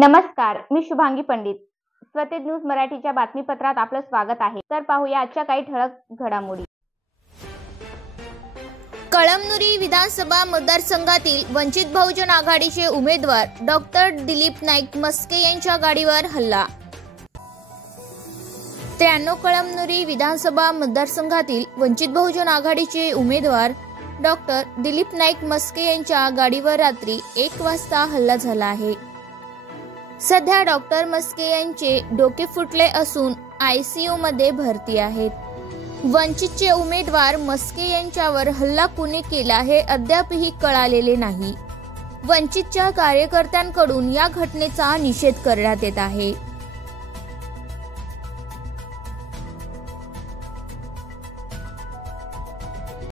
नमस्कार, मी शुभांगी पंडित. स्वतेज न्यूज मराठीच्या बातमीपत्रात आपलं स्वागत आहे. तर पाहूया आजच्या काही ठळक घडामोडी. कळमनुरी विधानसभा मतदारसंघातील वंचित बहुजन आघाडीचे उमेदवार डॉक्टर दिलीप नाईक मस्के यांच्या गाडीवर हल्ला. 93 कळमनुरी विधानसभा मतदारसंघातील वंचित बहुजन आघाडीचे उमेदवार डॉक्टर दिलीप नाईक मस्के यांच्या गाडीवर रात्री 1 वाजता हल्ला झाला आहे. सध्या डॉक्टर मस्के यांचे डोके फुटले असून ICU मध्ये भरती आहेत. वंचितचे उमेदवार मस्के यांच्यावर हल्ला कुणी केला हे अद्यापही कळालेले नाही. वंचितच्या कार्यकर्त्यांकडून या घटनेचा निषेध करण्यात येत आहे.